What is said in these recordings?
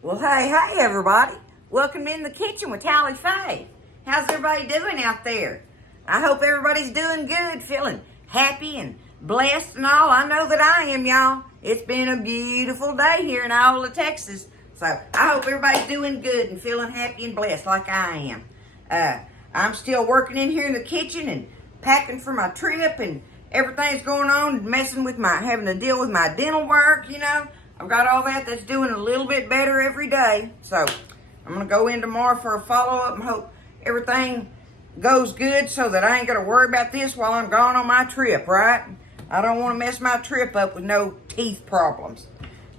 Well, hey, everybody. Welcome in the kitchen with Tally Faye. How's everybody doing out there? I hope everybody's doing good, feeling happy and blessed and all. I know that I am, y'all. It's been a beautiful day here in Iola, Texas. So I hope everybody's doing good and feeling happy and blessed like I am. I'm still working in here in the kitchen and packing for my trip, and everything's going on, messing with having to deal with my dental work, you know. I've got all that's doing a little bit better every day. So I'm going to go in tomorrow for a follow-up and hope everything goes good so that I ain't going to worry about this while I'm gone on my trip, right? I don't want to mess my trip up with no teeth problems.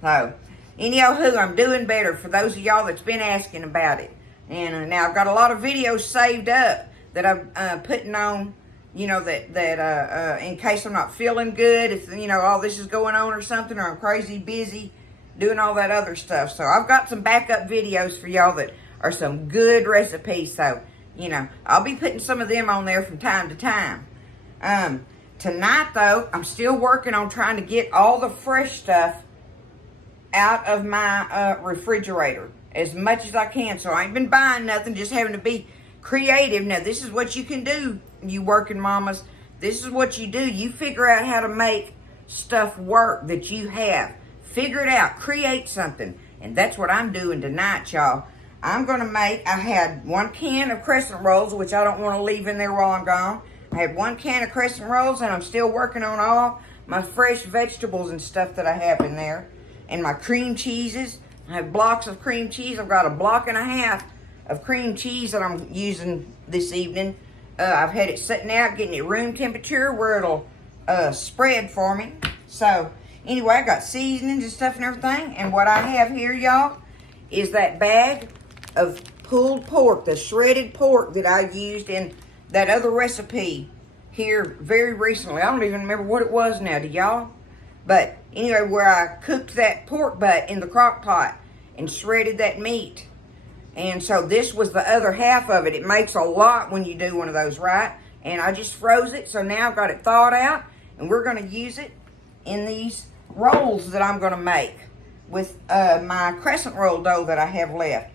So, anyhow, I'm doing better for those of y'all that's been asking about it. And now I've got a lot of videos saved up that I'm putting on, you know, that in case I'm not feeling good, if, you know, all this is going on or something, or I'm crazy busy doing all that other stuff. So I've got some backup videos for y'all that are some good recipes. So, you know, I'll be putting some of them on there from time to time. Tonight, though, I'm still working on trying to get all the fresh stuff out of my refrigerator as much as I can. So I ain't been buying nothing, just having to be creative. Now, this is what you can do, you working mamas. This is what you do. You figure out how to make stuff work that you have. Figure it out. Create something. And that's what I'm doing tonight, y'all. I'm going to I had 1 can of crescent rolls, which I don't want to leave in there while I'm gone. I had 1 can of crescent rolls, and I'm still working on all my fresh vegetables and stuff that I have in there. And my cream cheeses. I have blocks of cream cheese. I've got a block and a half of cream cheese that I'm using this evening. I've had it sitting out, getting it room temperature where it'll spread for me. So, anyway, I got seasonings and stuff and everything. And what I have here, y'all, is that bag of pulled pork, the shredded pork that I used in that other recipe here very recently. I don't even remember what it was now, do y'all? But anyway, where I cooked that pork butt in the crock pot and shredded that meat. And so this was the other half of it. It makes a lot when you do one of those, right? And I just froze it, so now I've got it thawed out, and we're going to use it in these rolls that I'm going to make with my crescent roll dough that I have left.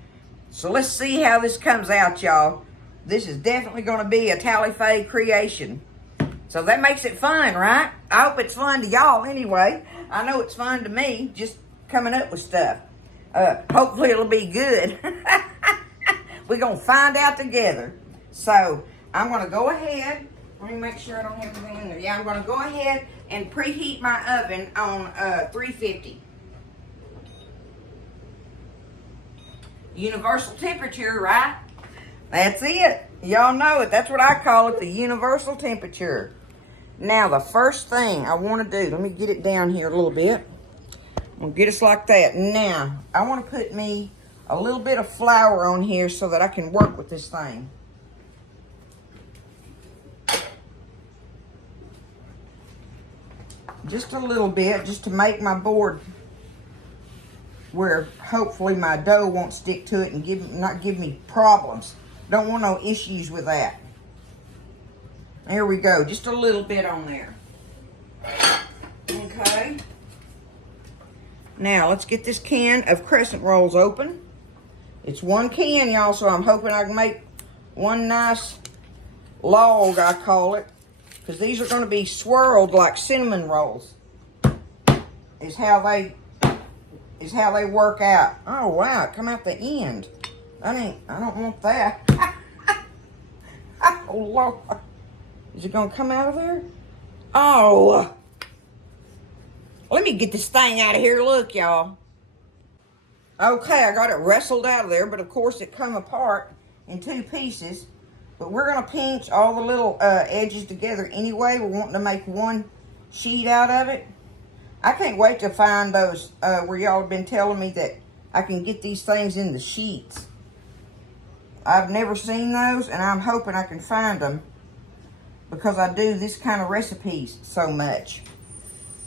So let's see how this comes out, y'all. This is definitely going to be a Tally Faye creation. So that makes it fun, right? I hope it's fun to y'all anyway. I know it's fun to me, just coming up with stuff. Hopefully it'll be good. We're going to find out together. So I'm going to go ahead. Let me make sure I don't have anything in there. Yeah, I'm going to go ahead and preheat my oven on 350. Universal temperature, right? That's it. Y'all know it. That's what I call it, the universal temperature. Now, the first thing I want to do, let me get it down here a little bit. I'm going to get us like that. Now, I want to put me a little bit of flour on here so that I can work with this thing. Just a little bit, just to make my board where hopefully my dough won't stick to it and not give me problems. Don't want no issues with that. There we go, just a little bit on there. Okay. Now, let's get this can of crescent rolls open. It's 1 can, y'all, so I'm hoping I can make one nice log, I call it. Because these are going to be swirled like cinnamon rolls. Is how they work out. Oh, wow, it come out the end. I don't want that. Oh, Lord. Is it going to come out of there? Oh. Let me get this thing out of here. Look, y'all. Okay, I got it wrestled out of there, but of course it come apart in 2 pieces. But we're going to pinch all the little edges together anyway. We're wanting to make one sheet out of it. I can't wait to find those where y'all have been telling me that I can get these things in the sheets. I've never seen those, and I'm hoping I can find them because I do this kind of recipes so much,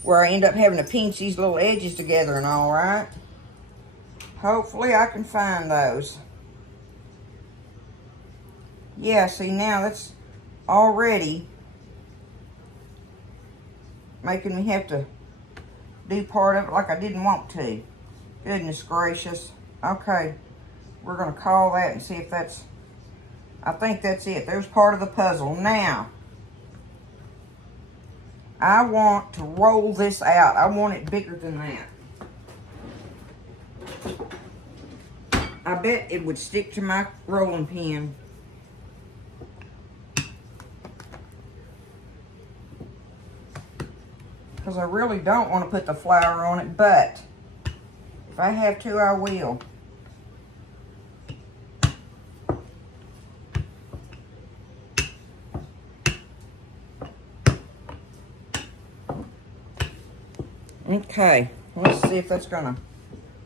where I end up having to pinch these little edges together and all, right? Hopefully I can find those. Yeah, see, now that's already making me have to do part of it like I didn't want to. Goodness gracious. Okay, we're going to call that and see if that's, I think that's it. There's part of the puzzle. Now, I want to roll this out. I want it bigger than that. I bet it would stick to my rolling pin. Because I really don't want to put the flour on it, but if I have to, I will. Okay, let's see if that's gonna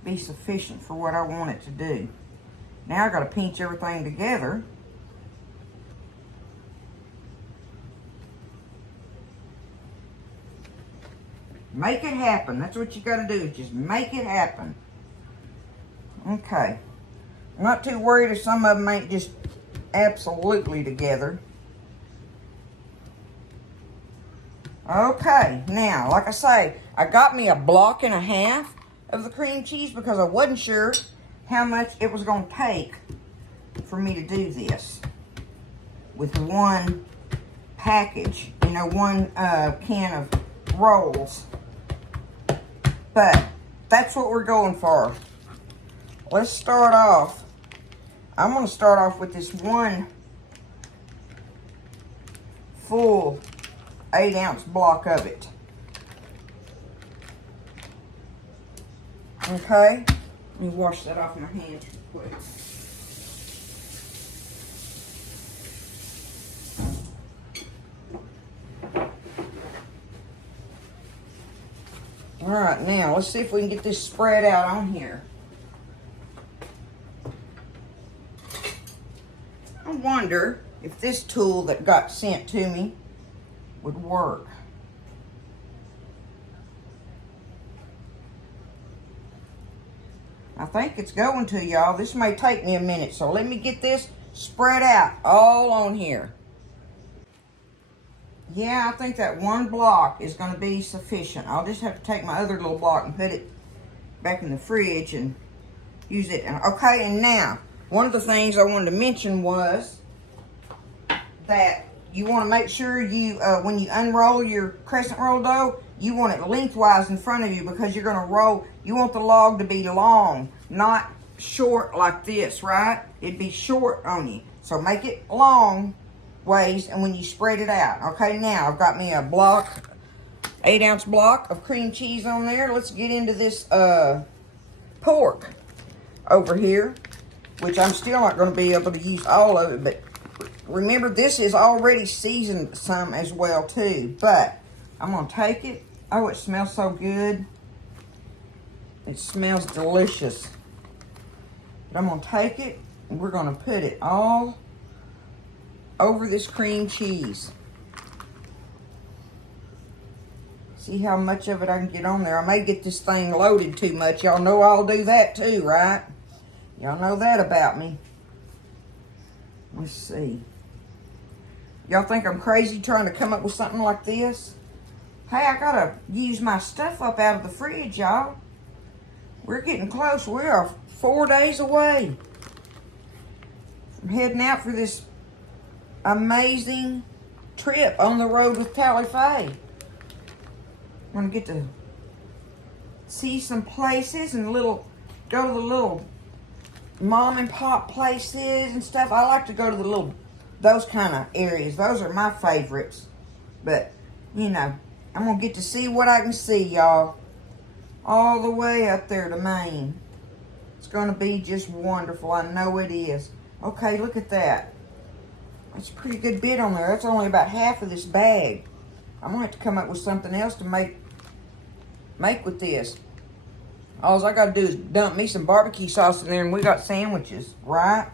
be sufficient for what I want it to do. Now I gotta pinch everything together. Make it happen. That's what you gotta do, is just make it happen. Okay. I'm not too worried if some of them ain't just absolutely together. Okay, now, like I say, I got me a block and a half of the cream cheese because I wasn't sure how much it was going to take for me to do this with one package, you know, one can of rolls. But that's what we're going for. Let's start off. I'm going to start off with this one full 8-ounce block of it. Okay, let me wash that off my hands real quick. All right, now let's see if we can get this spread out on here. I wonder if this tool that got sent to me would work. I think it's going to, y'all. This may take me a minute, so let me get this spread out all on here. Yeah, I think that one block is going to be sufficient. I'll just have to take my other little block and put it back in the fridge and use it. Okay, and now, one of the things I wanted to mention was that you want to make sure you, when you unroll your crescent roll dough, you want it lengthwise in front of you because you're going to roll. You want the log to be long, not short like this, right? It'd be short on you. So make it long ways and when you spread it out. Okay, now I've got me a block, 8-ounce block of cream cheese on there. Let's get into this pork over here, which I'm still not going to be able to use all of it, but remember, this is already seasoned some as well, too. But I'm going to take it. Oh, it smells so good. It smells delicious. But I'm going to take it, and we're going to put it all over this cream cheese. See how much of it I can get on there. I may get this thing loaded too much. Y'all know I'll do that, too, right? Y'all know that about me. Let's see. Y'all think I'm crazy trying to come up with something like this? Hey, I gotta use my stuff up out of the fridge, y'all. We're getting close. We are 4 days away from heading out for this amazing trip on the road with Tally Faye. I'm gonna get to see some places and go to the little mom and pop places and stuff. I like to go to those kind of areas. Those are my favorites. But, you know, I'm going to get to see what I can see, y'all. All the way up there to Maine. It's going to be just wonderful. I know it is. Okay, look at that. That's a pretty good bit on there. That's only about half of this bag. I'm going to have to come up with something else to make with this. All I got to do is dump me some barbecue sauce in there and we got sandwiches, right?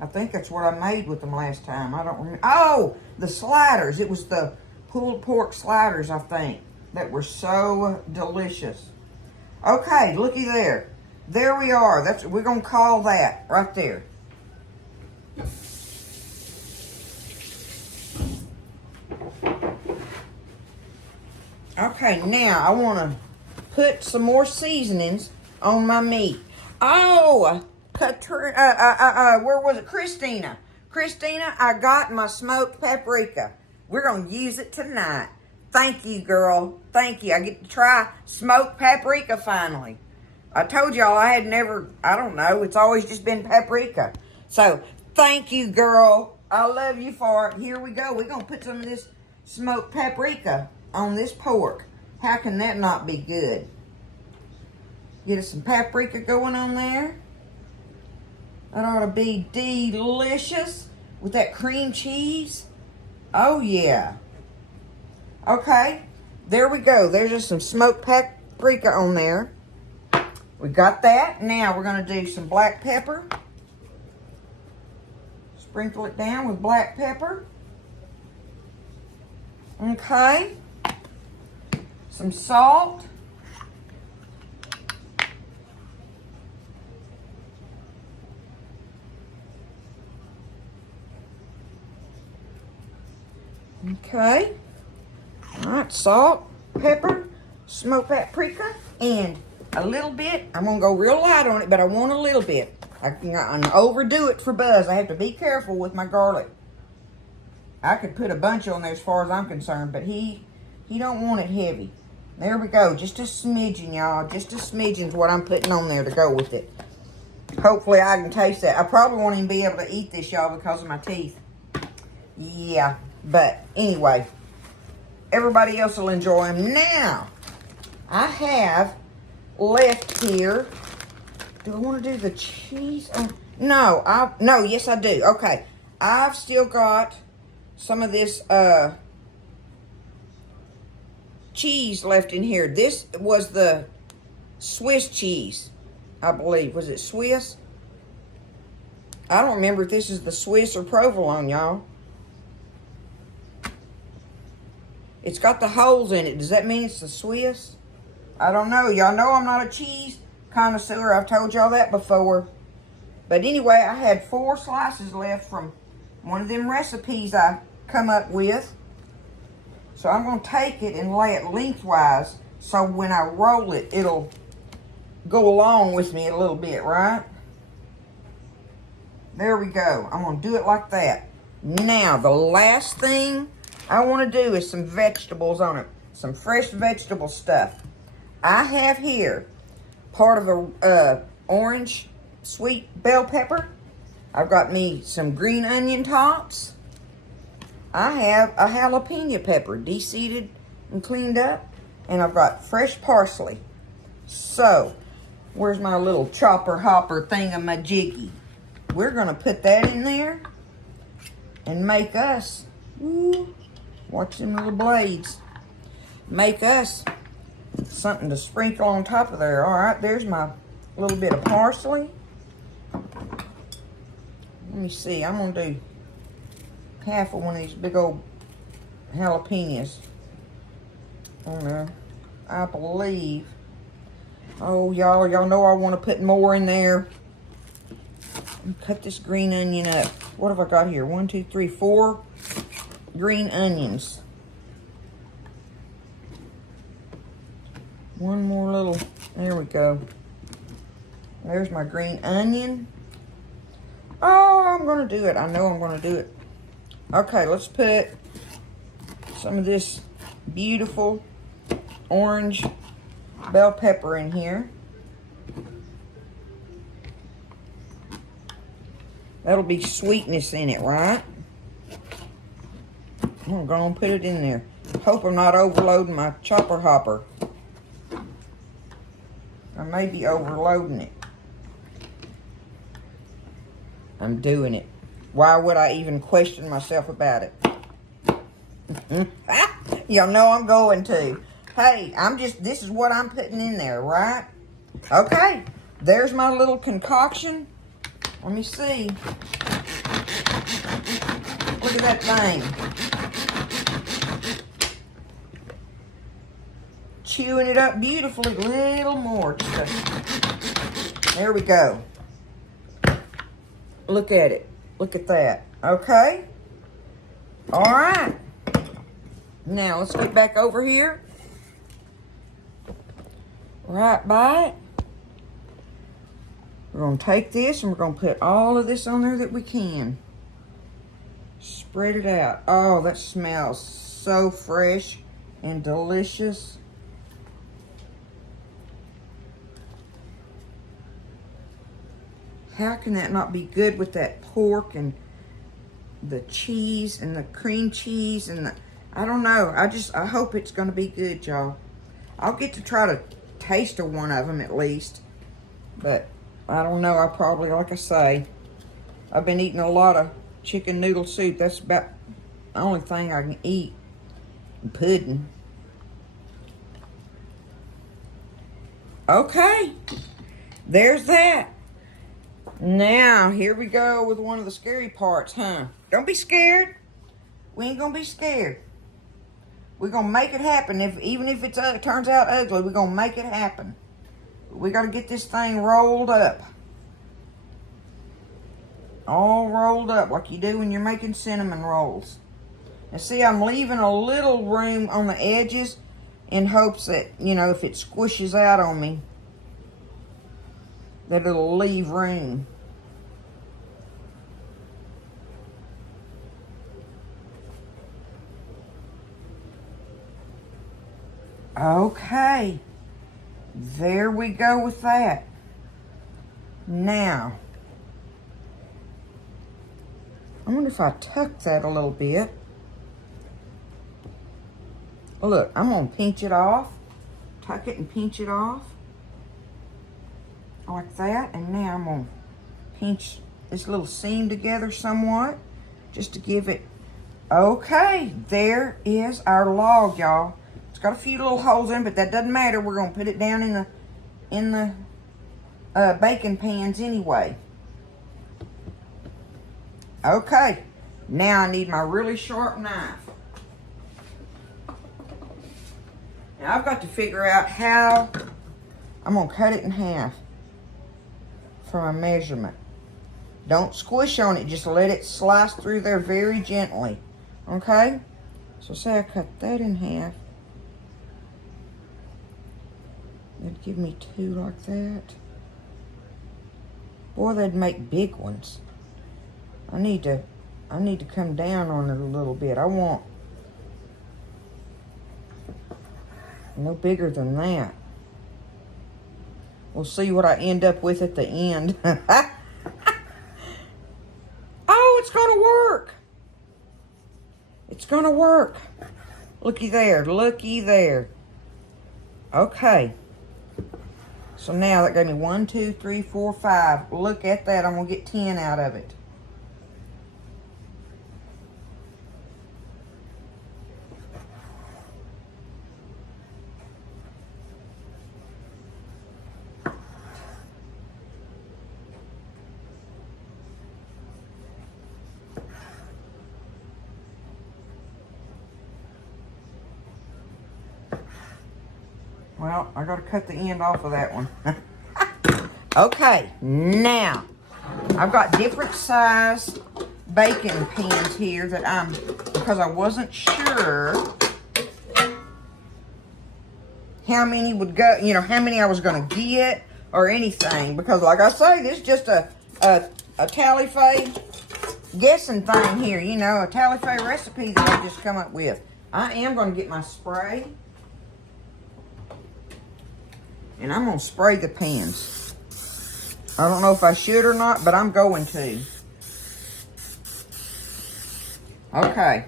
I think that's what I made with them last time. I don't remember. Oh, the sliders. It was the pulled pork sliders, I think, that were so delicious. Okay, looky there. There we are. We're going to call that right there. Okay, now I want to put some more seasonings on my meat. Oh, Katrina, where was it? Christina. Christina, I got my smoked paprika. We're going to use it tonight. Thank you, girl. Thank you. I get to try smoked paprika finally. I told y'all I had never, I don't know, it's always just been paprika. So, thank you, girl. I love you for it. Here we go. We're going to put some of this smoked paprika on this pork. How can that not be good? Get us some paprika going on there. That ought to be delicious with that cream cheese. Oh, yeah. Okay, there we go. There's just some smoked paprika on there. We got that. Now we're going to do some black pepper. Sprinkle it down with black pepper. Okay. Some salt. Okay. All right, salt, pepper, smoked paprika, and a little bit. I'm going to go real light on it, but I want a little bit. I can overdo it for Buzz. I have to be careful with my garlic. I could put a bunch on there as far as I'm concerned, but he don't want it heavy. There we go. Just a smidgen, y'all. Just a smidgen is what I'm putting on there to go with it. Hopefully I can taste that. I probably won't even be able to eat this, y'all, because of my teeth. Yeah, but anyway, everybody else will enjoy them. Now, I have left here. Do I want to do the cheese? No, yes I do. Okay, I've still got some of this cheese left in here. This was the Swiss cheese, I believe. Was it Swiss? I don't remember if this is the Swiss or provolone, y'all. It's got the holes in it. Does that mean it's the Swiss? I don't know. Y'all know I'm not a cheese connoisseur. I've told y'all that before. But anyway, I had 4 slices left from one of them recipes I come up with. So I'm going to take it and lay it lengthwise so when I roll it, it'll go along with me a little bit, right? There we go. I'm going to do it like that. Now, the last thing I want to do is some vegetables on it. Some fresh vegetable stuff. I have here part of a orange sweet bell pepper. I've got me some green onion tops. I have a jalapeno pepper, de-seeded and cleaned up. And I've got fresh parsley. So, where's my little chopper hopper thingamajiggy? We're going to put that in there and make us, ooh, watch them little blades, make us something to sprinkle on top of there. All right, there's my little bit of parsley. Let me see, I'm going to do half of one of these big old jalapenos on there, I believe. Oh, y'all know I want to put more in there. Cut this green onion up. What have I got here? 1, 2, 3, 4 green onions. One more little, there we go. There's my green onion. Oh, I'm going to do it. I know I'm going to do it. Okay, let's put some of this beautiful orange bell pepper in here. That'll be sweetness in it, right? I'm going to put it in there. Hope I'm not overloading my chopper hopper. I may be overloading it. I'm doing it. Why would I even question myself about it? Y'all know I'm going to. Hey, this is what I'm putting in there, right? Okay, there's my little concoction. Let me see. Look at that thing. Chewing it up beautifully. Little more. There we go. Look at it. Look at that. Okay. All right. Now, let's get back over here. Right by it. We're going to take this and we're going to put all of this on there that we can. Spread it out. Oh, that smells so fresh and delicious. How can that not be good with that pork and the cheese and the cream cheese and the, I don't know. I hope it's going to be good, y'all. I'll get to try to taste one of them at least. But I don't know. I probably, like I say, I've been eating a lot of chicken noodle soup. That's about the only thing I can eat. And pudding. Okay. There's that. Now, here we go with one of the scary parts, huh? Don't be scared. We ain't gonna be scared. We're gonna make it happen. Even if it turns out ugly, we're gonna make it happen. We gotta get this thing rolled up. All rolled up like you do when you're making cinnamon rolls. Now see, I'm leaving a little room on the edges in hopes that, you know, if it squishes out on me, that it'll leave room. Okay. There we go with that. Now, I wonder if I tuck that a little bit. Look, I'm going to pinch it off. Tuck it and pinch it off. Like that. And now I'm going to pinch this little seam together somewhat. Just to give it... Okay, there is our log, y'all. It's got a few little holes in it, but that doesn't matter. We're going to put it down in the baking pans anyway. Okay, now I need my really sharp knife. Now I've got to figure out how I'm going to cut it in half for my measurement. Don't squish on it, just let it slice through there very gently. Okay? So say I cut that in half. That'd give me two like that. Boy, they'd make big ones. I need to come down on it a little bit. I want no bigger than that. We'll see what I end up with at the end. Oh, it's gonna work. It's gonna work. Looky there, looky there. Okay. So now that gave me 1, 2, 3, 4, 5. Look at that. I'm going to get 10 out of it. Well, I got to cut the end off of that one. Okay, now I've got different size baking pans here that because I wasn't sure how many would go, you know, how many I was going to get or anything. Because like I say, this is just a tally-fay guessing thing here, you know, a tally-fay recipe that I just come up with. I am going to get my spray. And I'm going to spray the pans. I don't know if I should or not, but I'm going to. Okay.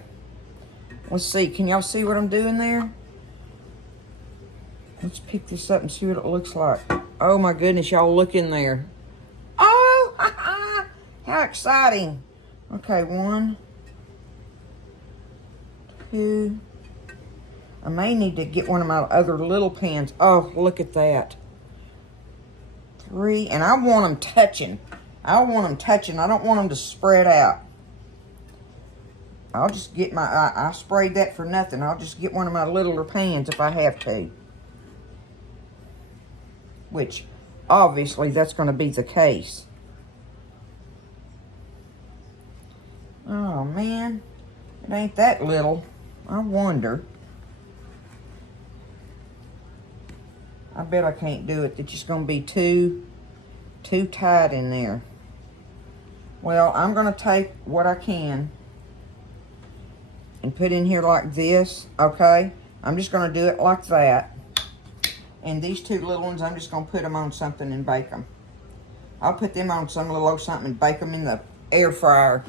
Let's see. Can y'all see what I'm doing there? Let's pick this up and see what it looks like. Oh my goodness, y'all look in there. Oh, how exciting. Okay, 1, 2. I may need to get one of my other little pans. Oh, look at that. 3, and I want them touching. I want them touching. I don't want them to spread out. I'll just get my, I sprayed that for nothing. I'll just get one of my littler pans if I have to. Which, obviously, that's going to be the case. Oh, man. It ain't that little. I wonder. I bet I can't do it. It's just going to be too too tight in there. Well, I'm going to take what I can and put in here like this, okay? I'm just going to do it like that. And these two little ones, I'm just going to put them on something and bake them. I'll put them on some little old something and bake them in the air fryer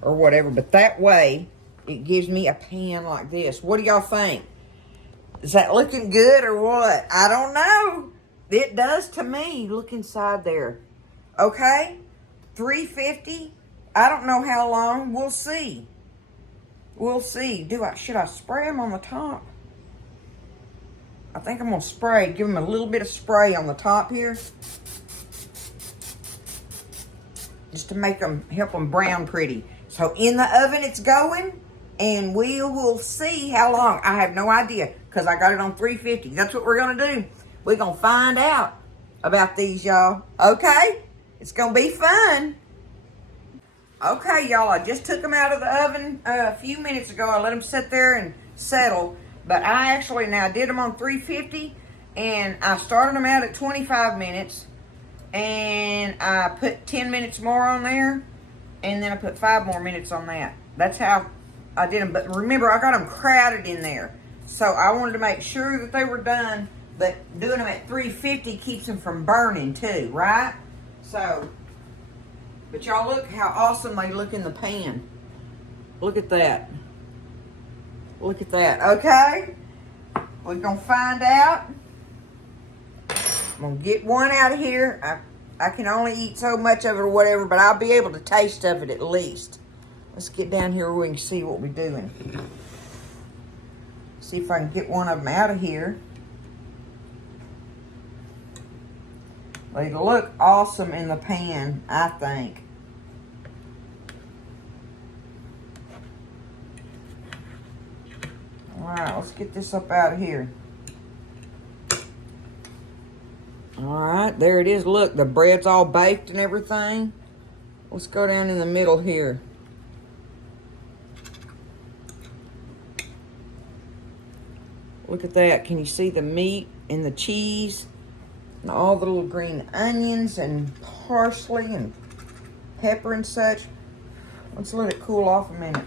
or whatever. But that way, it gives me a pan like this. What do y'all think? Is that looking good or what? I don't know. It does to me. Look inside there. Okay? 350. I don't know how long. We'll see. We'll see. Should I spray them on the top? I think I'm going to spray. Give them a little bit of spray on the top here. Just to make them, help them brown pretty. So in the oven it's going. And we will see how long. I have no idea. Because I got it on 350. That's what we're going to do. We're going to find out about these, y'all. Okay? It's going to be fun. Okay, y'all. I just took them out of the oven a few minutes ago. I let them sit there and settle. But I actually now did them on 350. And I started them out at 25 minutes. And I put 10 minutes more on there. And then I put 5 more minutes on that. That's how I did them. But remember, I got them crowded in there. So I wanted to make sure that they were done. But doing them at 350 keeps them from burning too, right? So, but y'all look how awesome they look in the pan. Look at that. Look at that, okay? We're going to find out. I'm going to get one out of here. I can only eat so much of it or whatever, but I'll be able to taste of it at least. Let's get down here where we can see what we're doing. See if I can get one of them out of here. They look awesome in the pan, I think. All right, let's get this up out of here. All right, there it is. Look, the bread's all baked and everything. Let's go down in the middle here. Look at that. Can you see the meat and the cheese? And all the little green onions and parsley and pepper and such. Let's let it cool off a minute.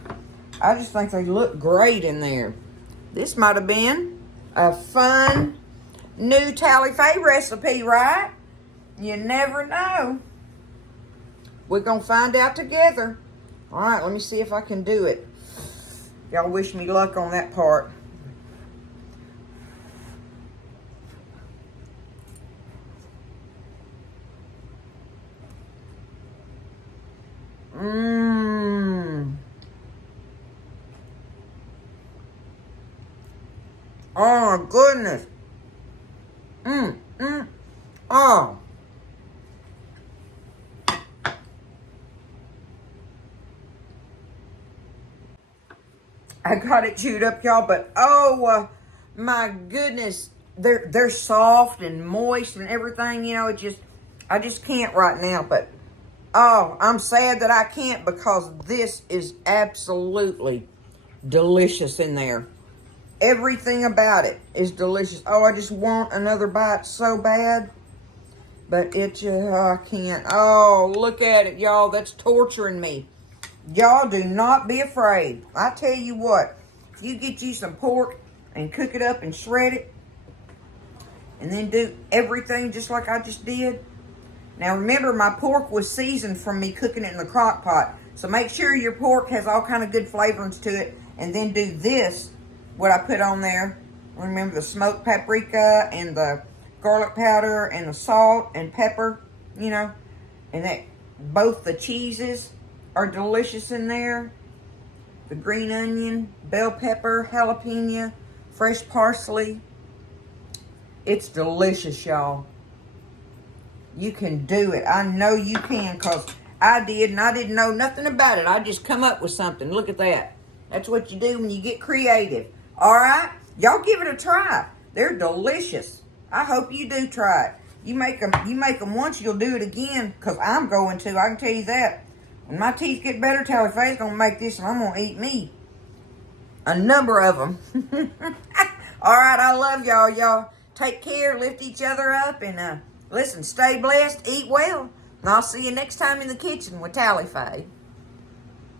I just think they look great in there. This might have been a fun new Tally Faye recipe, right? You never know. We're going to find out together. All right, let me see if I can do it. Y'all wish me luck on that part. Oh, my goodness. Oh. I got it chewed up, y'all, but oh, my goodness. They're soft and moist and everything, you know, I just can't right now, but oh, I'm sad that I can't because this is absolutely delicious in there. Everything about it is delicious. Oh, I just want another bite so bad. But I can't. Oh, look at it, y'all. That's torturing me. Y'all do not be afraid. I tell you what. If you get you some pork and cook it up and shred it. And then do everything just like I just did. Now remember, my pork was seasoned from me cooking it in the crock pot. So make sure your pork has all kind of good flavorings to it. And then do this. What I put on there, remember the smoked paprika and the garlic powder and the salt and pepper, you know, and that both the cheeses are delicious in there. The green onion, bell pepper, jalapeno, fresh parsley. It's delicious, y'all. You can do it. I know you can because I did and I didn't know nothing about it. I just come up with something. Look at that. That's what you do when you get creative. All right? Y'all give it a try. They're delicious. I hope you do try it. You make them once, you'll do it again because I'm going to. I can tell you that. When my teeth get better, Tally Faye's going to make this and I'm going to eat me a number of them. All right, I love y'all. Y'all take care, lift each other up, and Listen, stay blessed, eat well, and I'll see you next time in the kitchen with Tally Faye.